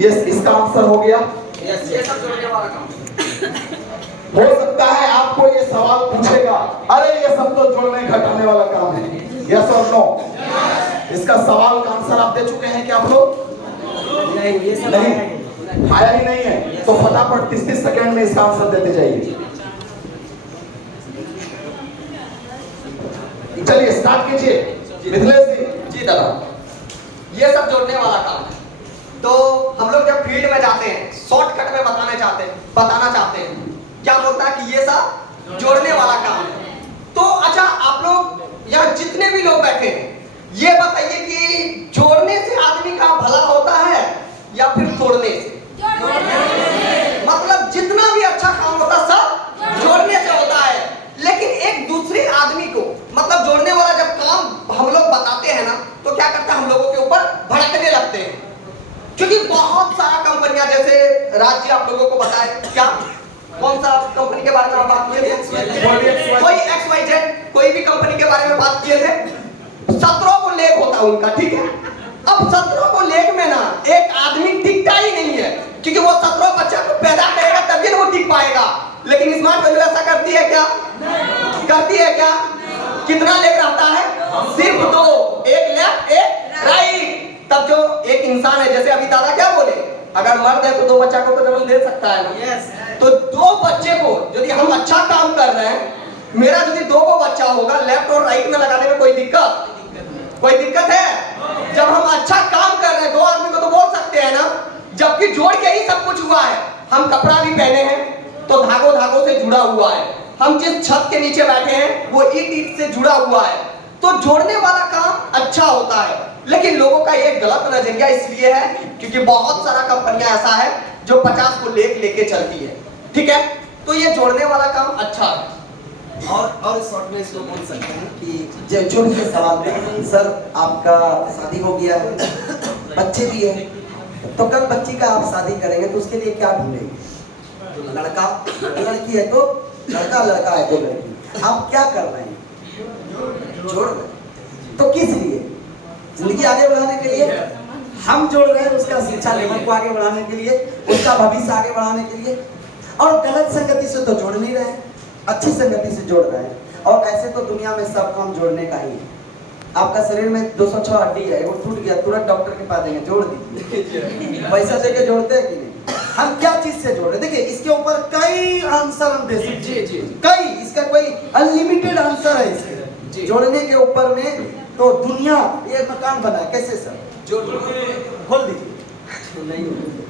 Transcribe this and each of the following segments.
ये इसका आंसर हो गया। ये सब जोड़ने वाला काम। हो सकता है आपको ये सवाल पूछेगा, अरे ये सब तो जोड़ने घटाने वाला काम है। यस और नो? इसका सवाल का आंसर आप दे चुके हैं क्या आप लोग? नहीं, आया ही नहीं है। तो फटाफट 30 सेकंड में इसका आंसर देते जाइए। चलिए स्टार्ट कीजिए मिथिलेश जी। जी दादा, ये सब जोड़ने वाला काम है। तो हम लोग जब फील्ड में जाते हैं, शॉर्टकट में बताना चाहते हैं क्या बोलता है कि ये सब जोड़ने वाला काम है। तो अच्छा, आप लोग यहाँ जितने भी लोग बैठे हैं, ये बताइए कि जोड़ने से आदमी का भला होता है या फिर तोड़ने से? मतलब जितना भी अच्छा काम होता है सब जोड़ने से होता है। लेकिन एक दूसरे आदमी को, मतलब जोड़ने वाला जब काम हम लोग बताते हैं ना, तो क्या करता है, हम लोगों के ऊपर भड़कने लगते हैं। क्योंकि बहुत सारा कंपनियां, जैसे राज्य आप लोगों को बताए, क्या कौन सा कंपनी के बारे में आप बात किए थे? कोई XYZ, कोई भी कंपनी के बारे में बात किए थे। 17 को लेग होता है उनका, ठीक है। अब 17 को लेग में ना एक आदमी टिकता ही नहीं है, क्योंकि वो 17 बच्चा को पैदा करेगा तभी वो टिक पाएगा। लेकिन स्मार्ट वैल्यू ऐसा करती है क्या? करती है क्या? कितना लेग रहता है? सिर्फ 2, एक लेफ्ट एक राइट। तब जो एक इंसान है, जैसे अभी दादा क्या बोले, अगर मर्द है तो 2 बच्चा को तो जन्म दे सकता है ना। yes. तो 2 बच्चे को यदि हम अच्छा काम कर रहे हैं, मेरा यदि 2 को बच्चा होगा, लेफ्ट और राइट में लगाने में कोई दिक्कत है? जब हम अच्छा काम कर रहे हैं, 2 आदमी को तो बोल सकते हैं ना, जबकि जोड़ के ही सब कुछ हुआ है। हम कपड़ा भी पहने हैं तो धागों से जुड़ा हुआ है। हम जिस छत के नीचे बैठे हैं वो ईंट से जुड़ा हुआ है। तो जोड़ने वाला काम अच्छा होता है। लेकिन लोगों का एक गलत नजरिया इसलिए है क्योंकि बहुत सारा कंपनियां ऐसा है जो 50 को लेके चलती है, ठीक है। तो ये जोड़ने वाला काम अच्छा है। और शॉर्ट में इसको बोल सकते हैं कि जो छोटे से सवाल में, सर आपका शादी हो गया है, बच्चे भी हैं, तो कल बच्ची का आप शादी करेंगे तो उसके लिए क्या ढूंढेंगे? लड़का लड़की है तो लड़का है तो लड़की, आप क्या कर रहे हैं? जोड़ रहे हैं। तो किस लिए? जिंदगी आगे बढ़ाने के लिए हम जोड़ रहे हैं, उसका शिक्षा लेवल को आगे बढ़ाने के लिए, उसका भविष्य आगे बढ़ाने के लिए। और गलत संगति से तो जोड़ नहीं रहे हैं, अच्छी संगति से जोड़ रहे हैं। और ऐसे तो दुनिया में सब काम जोड़ने का ही है। आपका शरीर में 206 हड्डी है, वो टूट गया, तुरंत डॉक्टर के पास देंगे, जोड़ दीजिए। पैसा देके जोड़ते हैं कि नहीं? हम क्या चीज से जोड़ रहे हैं? देखिए इसके ऊपर कई आंसर हम दे सकते हैं, कई, इसका कोई अनलिमिटेड आंसर है इसके जोड़ने के ऊपर में। तो दुनिया ये मकान बना है कैसे सर? जोड़ खोल दीजिए,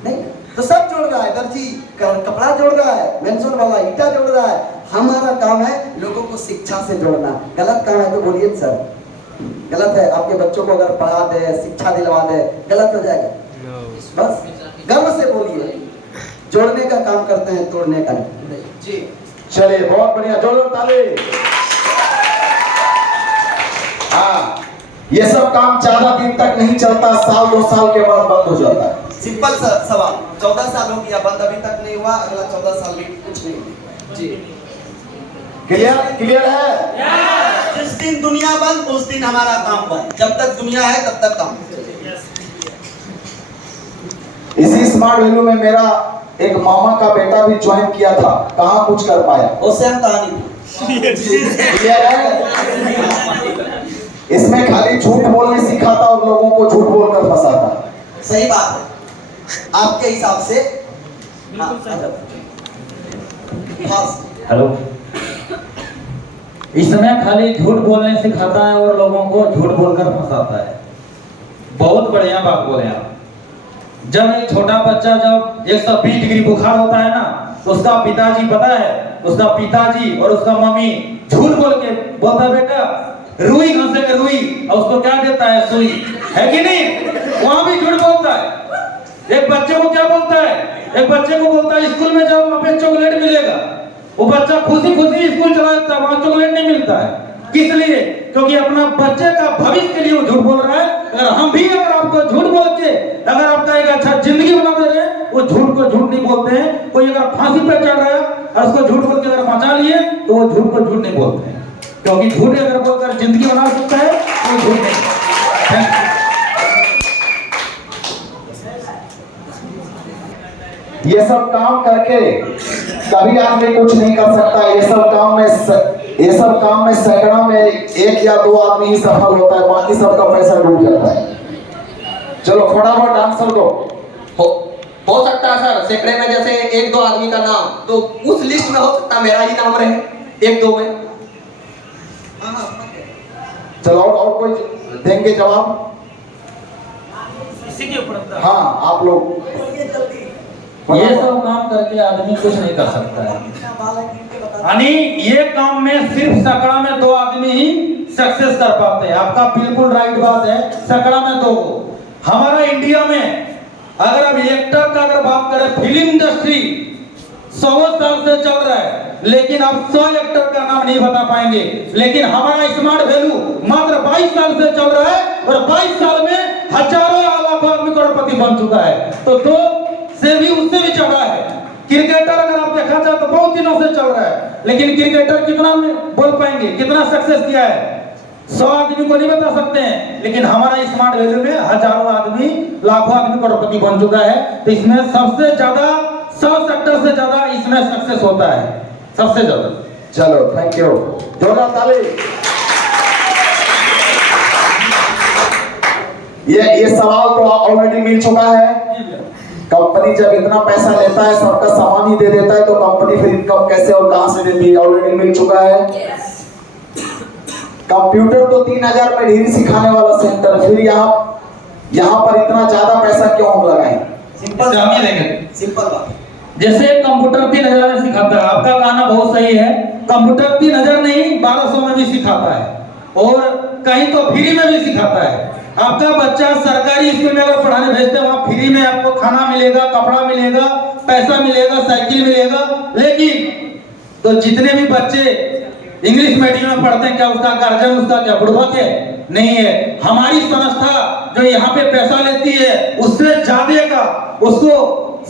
नहीं तो सब जोड़ रहा है, दर्जी कपड़ा जोड़ रहा है, मेंशन वाला ईटा जोड़ रहा है। हमारा काम है लोगों को शिक्षा से जोड़ना। गलत काम है तो बोलिए सर, गलत है। आपके बच्चों को अगर पढ़ा दे, शिक्षा दिलवा दे, गलत हो जाएगा? बस गर्व से बोलिए, जोड़ने का काम करते हैं, तोड़ने का नहीं। जी चलिए बहुत बढ़िया, जोड़ो ताली। हाँ, ये सब काम ज्यादा दिन तक नहीं चलता, 1-2 साल के बाद बंद हो जाता है। सिंपल सवाल, 14 साल हो गया, बंद अभी तक नहीं हुआ, अगला 14 साल में कुछ नहीं होगा। जी क्लियर है? जिस दिन दुनिया बंद उस दिन हमारा काम बंद। जब तक दुनिया है तब तक काम। इसी स्मार्ट वैल्यू में मेरा एक मामा का बेटा भी ज्वाइन किया था, कहाँ कुछ कर पाया। वो सेम कहानी। क्लियर है? इसमें खाली झूठ बोलने सिखाता और लोगों को झूठ बोलकर फंसाता। सही बात है आपके हिसाब से। हेलो, इसमें खाली झूठ बोलने सिखाता है और लोगों को झूठ बोलकर फंसाता है। बहुत बढ़िया बात बोले आप। जब एक छोटा बच्चा जब 120 डिग्री बुखार होता है ना, तो उसका पिताजी पता है, उसका पिताजी और उसका मम्मी झूठ बोल के बोलता है बेटा रुई घसेंगे रुई, और उसको क्या देता है? सुई, है कि नहीं? वहां भी झूठ बोलता है। एक बच्चे को क्या बोलता है? एक बच्चे को बोलता है स्कूल में जाओ, वहां पे चॉकलेट मिलेगा। वो बच्चा खुशी खुशी स्कूल चला जाता है, वहां चॉकलेट नहीं मिलता है। किस लिए? क्योंकि अपना बच्चे का भविष्य के लिए वो झूठ बोल रहा है। अगर हम भी अगर आपको झूठ बोल के अगर आपका एक अच्छा जिंदगी बना दे रहे हैं, वो झूठ को झूठ नहीं बोलते हैं। कोई अगर फांसी पे चढ़ रहा है और उसको झूठ बोल के अगर बचा लिए तो वो झूठ को झूठ नहीं बोलते हैं, क्योंकि झूठ अगर बोलकर जिंदगी बना सकता है तो झूठ नहीं। ये सब काम करके कभी आदमी कुछ नहीं कर सकता। ये सब काम में सैकड़ों में एक या दो आदमी ही सफल होता है, बाकी सबका पैसा डूब जाता है। चलो फटाफट आंसर दो। हो सकता है सर सैकड़े में जैसे एक दो आदमी का नाम, तो उस लिस्ट में हो सकता है मेरा ही नाम रहे एक दो में। चलो और कोई देंगे जवाब? इसी के ऊपर हाँ आप लोग। ये सब काम करके आदमी कुछ नहीं कर सकता है। यानी ये काम में सिर्फ सैकड़ा में दो आदमी ही सक्सेस कर पाते हैं। आपका बिल्कुल राइट बात है, सैकड़ा में दो। हमारा इंडिया में अगर अब एक्टर का अगर बात करें, फिल्म इंडस्ट्री 100 साल से चल रहा है, लेकिन आप 100 एक्टर का नाम नहीं बता पाएंगे। लेकिन हमारा स्मार्ट वैल्यू मात्र 22 साल से चल रहा है और 22 साल में हजारों लाखों आदमी करोड़पति बन चुका है। तो दो से भी उससे भी चढ़ा है। क्रिकेटर अगर आप देखा जाए तो बहुत दिनों से चल रहा है, लेकिन क्रिकेटर कितना में बोल पाएंगे, कितना सक्सेस किया है? 100 आदमी को नहीं बता सकते हैं। लेकिन हमारा स्मार्ट वैल्यू में हजारों आदमी, लाखों आदमी करोड़पति बन चुका है। तो इसमें सबसे ज्यादा 100 सेक्टर से ज्यादा इसमें सक्सेस होता है, सबसे ज्यादा। चलो थैंक यू, जोरदार ताली। ये सवाल तो ऑलरेडी मिल चुका है। कंपनी जब इतना पैसा लेता है, सबका सामान ही दे देता है, तो कंपनी फिर इनकम कैसे और कहां से देती है? ऑलरेडी मिल चुका है। कंप्यूटर तो 3000 में डिग्री सिखाने वाला सेंटर, फिर यहाँ पर इतना ज्यादा पैसा क्यों हम लगाएं? सिंपल बात। जैसे कंप्यूटर 3000 में सिखाता है, आपका कहना बहुत सही है। कंप्यूटर 3000 नहीं 1200 में भी सिखाता है और कहीं तो फ्री में भी सिखाता है। आपका बच्चा सरकारी स्कूल में अगर पढ़ाने भेजते हैं, वहां फ्री में आपको खाना मिलेगा, कपड़ा मिलेगा, पैसा मिलेगा, साइकिल मिलेगा। लेकिन तो जितने भी बच्चे इंग्लिश मीडियम में पढ़ते हैं, क्या उसका गार्जियन उसका क्या बुड़बक है? नहीं है। हमारी संस्था जो यहाँ पे पैसा लेती है, उससे ज्यादा का उसको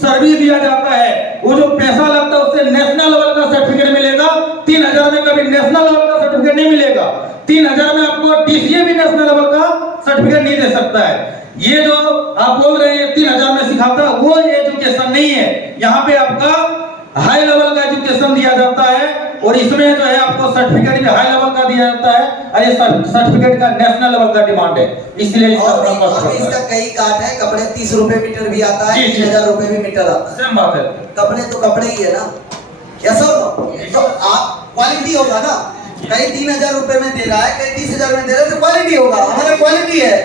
सर्विस दिया जाता है। वो जो पैसा लगता है उससे नेशनल लेवल का सर्टिफिकेट मिलेगा। 3000 में कभी नेशनल लेवल का सर्टिफिकेट नहीं मिलेगा। 3000 में आपको DCA भी नेशनल लेवल का सर्टिफिकेट नहीं दे सकता है। ये जो आप बोल रहे हैं 3000 में सिखाता है, वो एजुकेशन नहीं है। यहाँ पे आपका हाई लेवल का एजुकेशन दिया जाता है और इसमें जो है आपको सर्टिफिकेट भी हाई लेवल का दिया जाता है और ये सर्टिफिकेट का नेशनल लेवल का डिमांड है, इसलिए इसका कई काट है। कपड़े 30 रुपए मीटर भी आता है, 3000 रुपए भी मीटर आता है। सेम बात है। कपड़े तो कपड़े ही है ना, यस और तो आप क्वालिटी होगा ना। कहीं 3000 रुपए में दे रहा है, कहीं 30,000 में दे रहा है, तो क्वालिटी होगा। हमारा क्वालिटी है,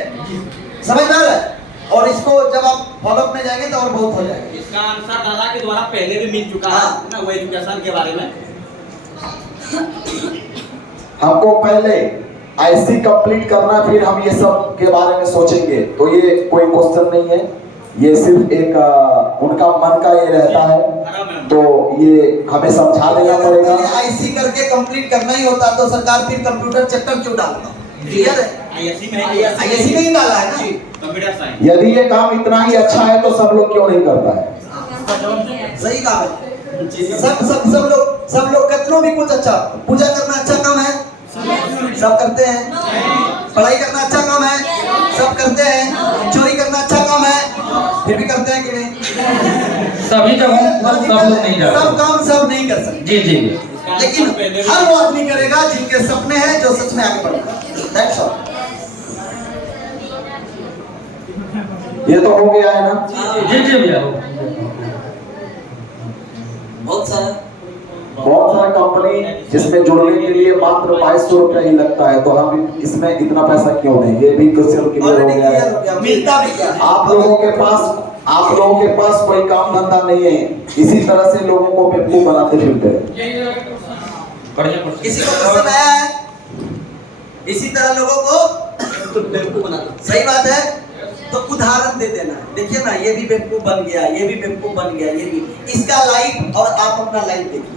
समझ में आ रहा है? और इसको जब आप फॉलोअप में जाएंगे तो और बहुत हो जाएगा। इसका आंसर दादा के द्वारा पहले भी मिल चुका है ना, वो एजुकेशन के बारे में। हमको पहले IC कंप्लीट करना, फिर हम ये सब के बारे में सोचेंगे। तो ये कोई क्वेश्चन नहीं है, ये सिर्फ एक उनका मन का ये रहता है, तो ये हमें समझा देना पड़ेगा। IC करके कंप्लीट करना ही होता तो सरकार फिर कंप्यूटर चैप्टर क्यों डालता? क्लियर है? ISC में नहीं डाला है ना। Computer science. यदि ये काम इतना ही अच्छा है तो सब लोग क्यों नहीं करता है? सही काम है। सब लोग कितनों भी कुछ अच्छा, पूजा करना अच्छा काम है, सब करते हैं। पढ़ाई करना अच्छा काम है, सब करते हैं। चोरी करना अच्छा काम है, फिर भी करते हैं कि नहीं? सभी जगह सब लोग नहीं जाते। सब काम सब नहीं कर सकते। जी जी। लेकिन हर वो आदमी करेगा जिनके सपने हैं, जो सच में आगे बढ़ेगा। That's all। ये तो हो गया है ना? जी जी भैया। बहुत सारा कंपनी जिसमें जुड़ने के लिए मात्र 2200 रुपया ही लगता है, तो हम इसमें इतना पैसा क्यों नहीं? ये भी क्वेश्चन क्लियर हो गया है। मिलता भी क्या? आप लोगों के पास कोई काम धंधा नहीं है, इसी तरह से लोगों को बेवकूफ बनाते फिरते हैं। किसी को पसंद आया है, इसी तरह लोगों को बेवकूफ बनाना। सही बात है, तो उदाहरण दे देना। देखिए ना, ये भी बेवकूफ बन गया, ये भी बेवकूफ बन गया, ये भी। इसका लाइफ और आप अपना लाइफ देखिए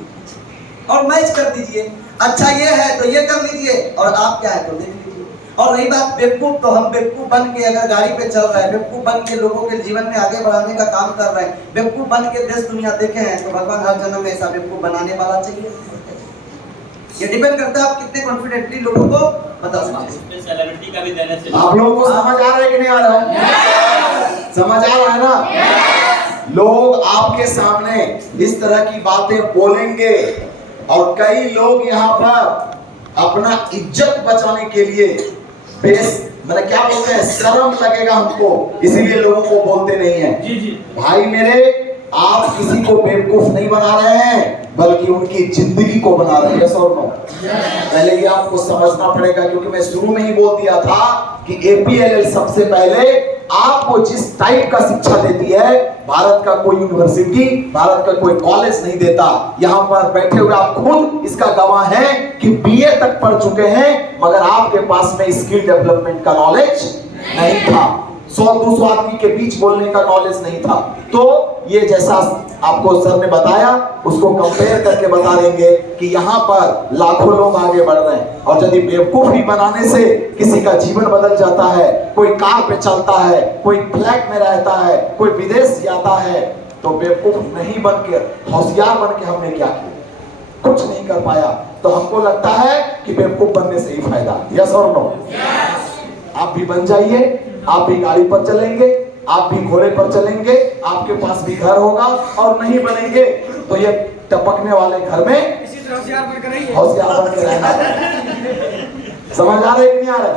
और मैच कर दीजिए। अच्छा ये है तो ये कर लीजिए, और आप क्या है तो देख लीजिए। और रही बात बेवकूफ, तो हम बेवकूफ बन के अगर गाड़ी पे चल रहे हैं, बेवकूफ बन के लोगों के जीवन में आगे बढ़ाने का काम कर रहे हैं, बेवकूफ बन के देश दुनिया देखे हैं, तो भगवान हर जन्म में ऐसा बेवकूफ बनाने वाला चाहिए। ये डिपेंड करता है आप कितने कॉन्फिडेंटली लोगों को बता सकते हैं। सेलिब्रिटी का भी देने से आप लोगों को समझ आ रहा है कि नहीं आ रहा है? समझ आ रहा है ना? लोग आपके सामने इस तरह की बातें बोलेंगे और कई लोग यहाँ पर अपना इज्जत बचाने के लिए मतलब क्या बोलते हैं, शर्म लगेगा हमको, इसीलिए लोगों को बोलते नहीं है। जी जी भाई मेरे, आप किसी को बेवकूफ नहीं बना रहे हैं, बल्कि उनकी जिंदगी को बना रहे हैं। यस और नो? पहले ये आपको समझना पड़ेगा, क्योंकि मैं शुरू में ही बोल दिया था कि APLL सबसे पहले आपको जिस टाइप का शिक्षा देती है, भारत का कोई यूनिवर्सिटी, भारत का कोई कॉलेज नहीं देता। यहाँ पर बैठे हुए आप खुद इसका गवाह हैं कि BA तक पढ़ चुके हैं, मगर आपके पास में स्किल डेवलपमेंट का नॉलेज नहीं था, 100-200 आदमी के बीच बोलने का नॉलेज नहीं था। तो ये जैसा आपको सर ने बताया, उसको कंपेयर करके बता देंगे कि यहाँ पर लाखों लोग आगे बढ़ रहे हैं, और यदि बेवकूफी बनाने से किसी का जीवन बदल जाता है, कोई कार पे चलता है, कोई फ्लैट में रहता है, कोई विदेश जाता है, तो बेवकूफ नहीं बन के, होशियार बन के हमने क्या किया? कुछ नहीं कर पाया। तो हमको लगता है कि बेवकूफ बनने से ही फायदा। यस और नो? आप भी बन जाइए, आप भी गाड़ी पर चलेंगे, आप भी घोड़े पर चलेंगे, आपके पास भी घर होगा, और नहीं बनेंगे तो ये टपकने वाले घर में इसी तरह होशियार बनकर होशियार बन के रहना। समझ आ रहे कि नहीं आ रहे?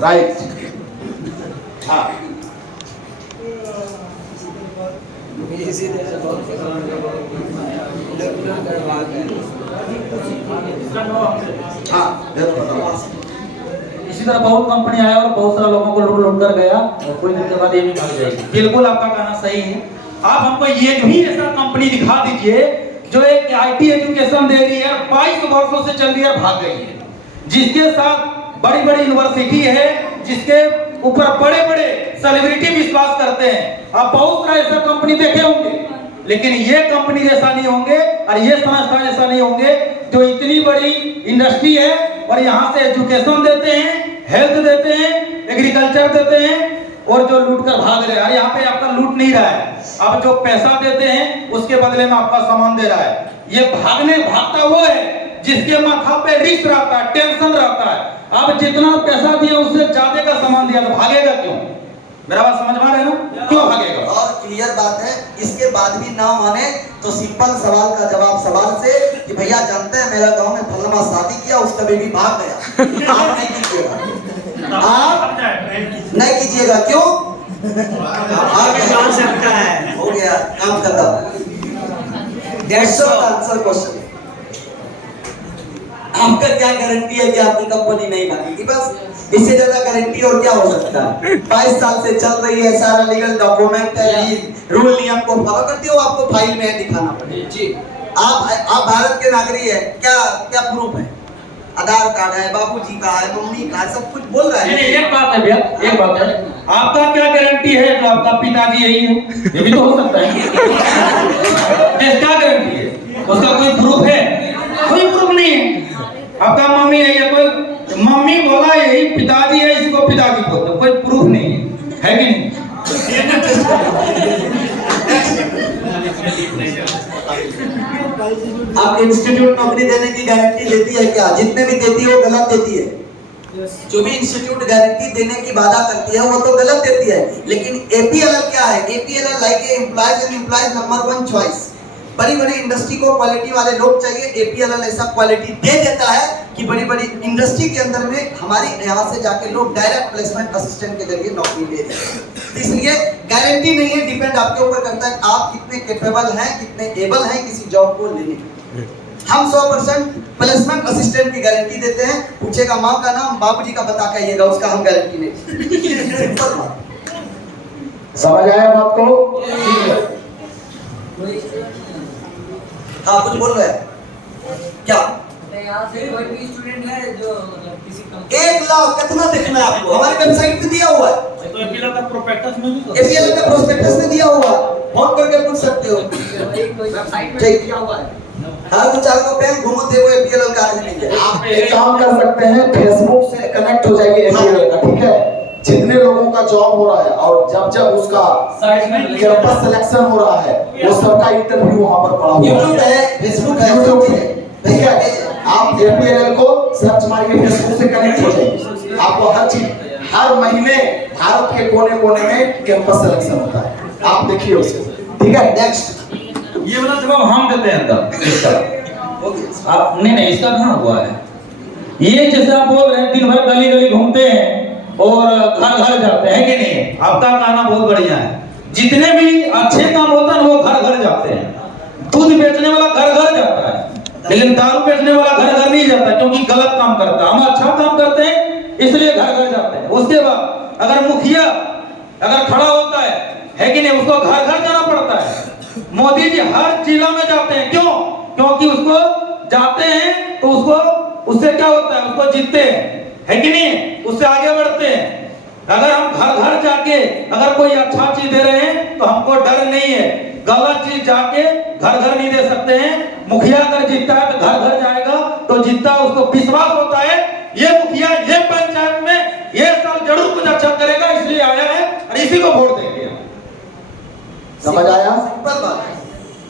राइट। हाँ, इसी तरह बहुत कंपनी आया और बहुत सारे लोगों को लूट कर गया, और कोई दिन के बाद ये भी भाग जाएगी। बिल्कुल आपका कहना सही है। आप हमको ये भी ऐसा कंपनी दिखा दीजिए जो एक IT एजुकेशन दे रही है, 22 वर्षों से चल रही है, भाग गई है, जिसके साथ बड़ी बड़ी यूनिवर्सिटी है, जिसके ऊपर बड़े बड़े सेलिब्रिटी विश्वास करते हैं। आप बहुत सारे ऐसा कंपनी देखे होंगे, लेकिन ये कंपनी जैसा नहीं होंगे और ये संस्था जैसा नहीं होंगे, जो इतनी बड़ी इंडस्ट्री है और यहाँ से एजुकेशन देते हैं, हेल्थ देते हैं, एग्रीकल्चर देते हैं, और जो लूट कर भाग रहे हैं। यहाँ पे आपका लूट नहीं रहा है, आप जो पैसा देते हैं उसके बदले में आपका सामान दे रहा है। ये भागता वो है जिसके माथा पे रिस्क रहता है, टेंशन रहता है। आप जितना पैसा दिया उससे ज्यादा का सामान दिया तो भागेगा क्यों? मेरा बात समझ में आ रहा है ना? क्यों भागेगा? और क्लियर बात है, इसके बाद भी ना माने तो सिंपल सवाल का जवाब सवाल से कि भैया जानते हैं मेरा गांव में फलमा शादी किया, उसका बेबी भाग गया। आप नहीं कीजिएगा, आप नहीं कीजिएगा। क्यों? आगे जान सकता है, हो गया काम खत्म। That's the answer question. आपका क्या गारंटी है कि आपकी कंपनी नहीं भागेगी? बस इससे ज्यादा गारंटी और क्या हो सकता है? 22 साल से चल रही है, सारा लीगल डॉक्यूमेंट है, रूल नियम को फॉलो करती हो, आपको फाइल में दिखाना पड़ेगा। जी, आप भारत के नागरिक है, क्या क्या प्रूफ है? आधार कार्ड है, बाबूजी का है, मम्मी का है, सब कुछ बोल रहा है। एक बात है भैया, एक बात है, आपका क्या गारंटी है तो आपका पिताजी यही है? ये भी तो हो सकता है। क्या गारंटी है? उसका कोई प्रूफ है? कोई प्रूफ नहीं है। आपका मम्मी है या कोई मम्मी बोला यही पिताजी है, इसको पिताजी बोलते, कोई प्रूफ नहीं है कि नहीं? आप इंस्टीट्यूट नौकरी देने की गारंटी देती है क्या? जितने भी देती है वो गलत देती है। जो भी इंस्टीट्यूट गारंटी देने की वादा करती है वो तो गलत देती है। लेकिन APLL क्या है? APLL like employees and employees number 1 choice. बड़ी बड़ी इंडस्ट्री को क्वालिटी वाले लोग चाहिए, APLL ऐसा क्वालिटी दे देता है कि बड़ी बड़ी इंडस्ट्री के अंदर में हमारी यहाँ से जाके लोग डायरेक्ट प्लेसमेंट असिस्टेंट के जरिए नौकरी ले रहे हैं। इसलिए गारंटी नहीं है, डिपेंड आपके ऊपर करता है आप कितने कैपेबल हैं, कितने एबल हैं किसी जॉब को लेने के। हम 100% प्लेसमेंट असिस्टेंट की गारंटी देते हैं। पूछेगा माँ का नाम, बाबूजी का बता के आइएगा, उसका हम गारंटी नहीं। सिंपल बात। समझ आया बात को? हाँ, कुछ बोल रहे हैं क्या? यहाँ से कोई भी स्टूडेंट है जो किसी कंपनी 1 लाख कितना देखना है आपको? हमारी वेबसाइट पे दिया हुआ है, तो APLL का प्रोस्पेक्टस में भी तो APLL का प्रोस्पेक्टस में दिया हुआ है, फोन करके पूछ सकते हो। कोई वेबसाइट में ठीक। दिया हुआ है। हाँ, तो 4 को बैंक घूमते हुए APLL कार्ड मिलेंगे। आप एक काम कर सकते हैं, फेसबुक से कनेक्ट हो जाइए APLL का, ठीक है? जितने लोगों का जॉब हो रहा है और जब उसका कैंपस सिलेक्शन हो रहा है, वो सबका इंटरव्यू वहां पर पड़ा हुआ है। यूट्यूब है, फेसबुक है, यूट्यूब है, ठीक है? आप APLL को सर्च मारिए, फेसबुक से कनेक्ट हो जाइए, आपको हर चीज, हर महीने भारत के कोने कोने में कैंपस सिलेक्शन होता है, आप देखिए उसे। ठीक है, नेक्स्ट। ये वाला जवाब हम देते हैं अंदर इसका। आप नहीं इसका कहाँ हुआ है? ये जैसे आप बोल रहे हैं दिन भर गली गली घूमते हैं और घर घर जाते हैं कि नहीं? आपका कहना बहुत बढ़िया है। जितने भी अच्छे काम होता है वो घर घर जाते हैं। दूध बेचने वाला घर घर जाता है, लेकिन दारू बेचने वाला घर घर नहीं जाता क्योंकि गलत काम करता है। हम अच्छा काम करते हैं इसलिए घर घर जाते हैं। उसके बाद अगर मुखिया अगर खड़ा होता है कि नहीं, उसको घर घर जाना पड़ता है। मोदी जी हर जिला में जाते हैं, क्यों? क्योंकि उसको जाते हैं तो उससे क्या होता है, उसको जीतते हैं, है कि नहीं? उससे आगे बढ़ते हैं। अगर हम घर घर जाके अगर कोई अच्छा चीज दे रहे हैं तो हमको डर नहीं है। गलत चीज जाके घर घर नहीं दे सकते हैं। मुखिया अगर जीतता है तो घर घर जाएगा तो जीतता, उसको विश्वास होता है ये मुखिया ये पंचायत में ये साल जरूर कुछ अच्छा करेगा, इसलिए आया है और इसी को वोट देंगे। समझ आया? सिंपल बात है,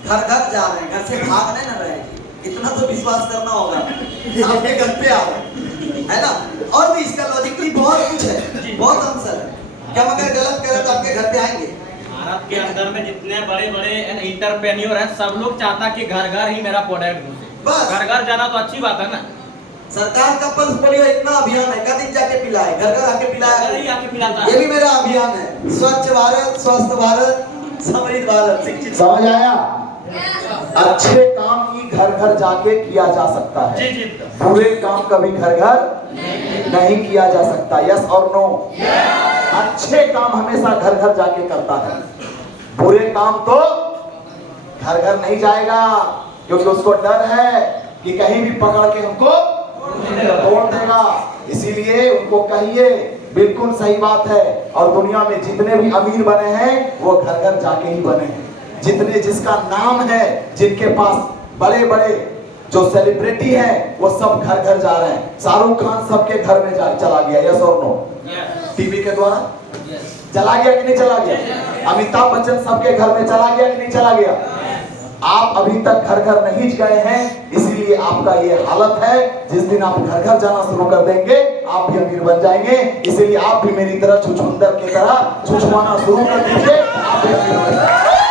घर घर जा रहे हैं, घर से भाग नहीं ना रहे हैं। इतना तो विश्वास करना होगा, आपके घर पे आ रहे है ना। और भी इसका लॉजिकली बहुत कुछ है, बहुत आंसर है। क्या अगर गलत करे तो आपके घर पे आएंगे? भारत के अंदर में जितने बड़े बड़े इंटरप्रेन्योर हैं सब लोग चाहता कि घर घर ही मेरा प्रोडक्ट घुसे। बस। घर घर जाना तो अच्छी बात है ना। सरकार का पल्स पोलियो इतना अभियान है, कभी जाके पिलाए, घर घर आके पिलाया, घर ही आके पिलाता ये है। भी मेरा अभियान है। स्वच्छ भारत, स्वस्थ भारत, समृद्ध भारत, शिक्षित। समझ आया? अच्छे काम ही घर घर जाके किया जा सकता है, जी जी। बुरे काम कभी घर घर नहीं किया जा सकता। यस और नो? अच्छे काम हमेशा घर घर जाके करता है, बुरे काम तो घर घर नहीं जाएगा, क्योंकि उसको डर है कि कहीं भी पकड़ के हमको तोड़ देगा। इसीलिए उनको कहिए बिल्कुल सही बात है। और दुनिया में जितने भी अमीर बने हैं वो घर घर जाके ही बने हैं। जितने जिसका नाम है, जिनके पास बड़े बड़े जो सेलिब्रिटी हैं वो सब घर घर जा रहे हैं। शाहरुख खान सबके घर में चला गया, यस और नो? टीवी के द्वारा चला गया कि नहीं चला गया? अमिताभ बच्चन सबके घर में चला गया कि नहीं चला गया? आप अभी तक घर घर नहीं गए हैं, इसीलिए आपका ये हालत है। जिस दिन आप घर घर जाना शुरू कर देंगे आप भी अमीर बन जाएंगे। इसीलिए आप भी मेरी तरह छुछुंदर की तरह छुछुआना शुरू कर दीजिए, आप भी अमीर बन जाएंगे।